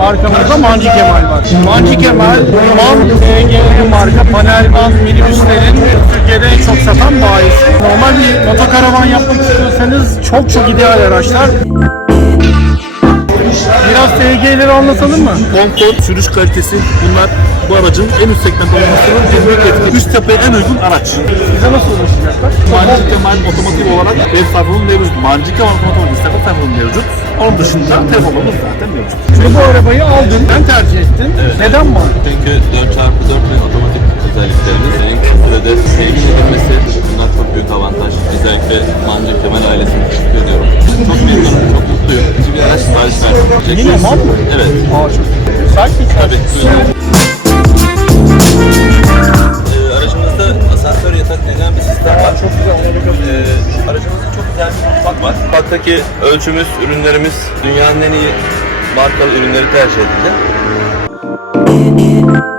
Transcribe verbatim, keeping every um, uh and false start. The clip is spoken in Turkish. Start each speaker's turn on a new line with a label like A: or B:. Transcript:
A: arkamızda Mancı Kemal var. Mancı Kemal, MAN E G marka panel van minibüslerin Türkiye'de en çok satan bayisi. Normal bir motokaravan yapmak istiyorsanız çok çok ideal araçlar. Biraz T G'leri anlatalım mı?
B: Konfor, sürüş kalitesi, bunlar bu aracın en üst segment olmasının en büyük etkisi. Üst tepeye en uygun araç.
A: Size nasıl ulaşacaklar?
B: Mancı Kemal otomotiv olarak web sayfamız mevcut. Mancı Kemal otomotiv Instagram sayfamız mevcut. Onun dışında telefonumuz zaten mevcut.
A: Şimdi bu arabayı aldın, ben tercih ettim. Evet. Neden MAN?
C: Çünkü dört çarpı dört ve otomatik özelliklerimiz en kısa sürede temin edilmesi bunlar çok büyük avantaj. Özellikle Mancı Kemal ailesine teşekkür ediyorum. Çok memnunum, çok mutluyum. Hiçbir araç sipariş verdim.
A: Yine MAN mı?
C: Evet.
A: Aa çok güzel. Sanki
C: Tabii. Ee, aracımızda asansör yatak denilen bir sistem var. Çok güzel. Ee, aracımızda çok güzel bir mutfak var. Mutfaktaki ölçümüz, ürünlerimiz dünyanın en iyi markalı ürünleri tercih edildi.